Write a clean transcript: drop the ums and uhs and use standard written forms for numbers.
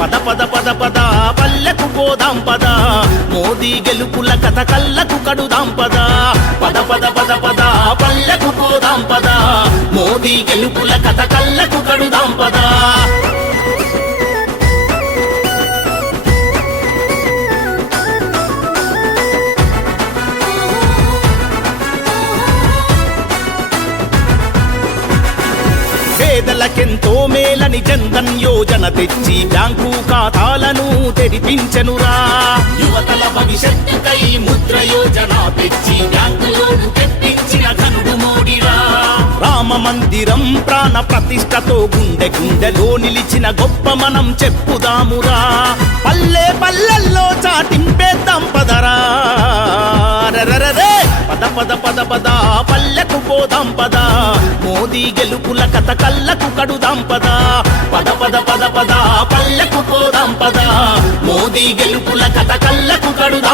పద పద పద పద పల్లెకు పోదాం పద మోదీ గెలుపుల కథ కళ్ళకు కడుదాం పద పద పద పద పద పల్లెకు పోదాం పద మోదీ గెలుపుల కథ కళ్ళకు కడుదాం పద పేదలకెంతో మేలని జన్ధన్ యోజన తెచ్చి బ్యాంకు ఖాతాలను తెరిపించెనురా యువతల భవిష్యత్తుకై ముద్ర యోజన తెచ్చి బ్యాంకులోను తెప్పించిన ఘనుడు మోడీరా రామ మందిరం ప్రాణ ప్రతిష్టతో గుండె గుండెలో నిలిచిన గొప్ప మనం చెప్పుదామురా పల్లె పల్లెల్లో చాటింపేద్దాం పదరా పద పద పద పద పల్లెకు పోదాం పద మోదీ గెలుపుల కథ కళ్ళకు కడుదాం పద పద పద పద పద పల్లెకు పోదాం పద మోదీ గెలుపుల కథ కళ్ళకు కడుదాం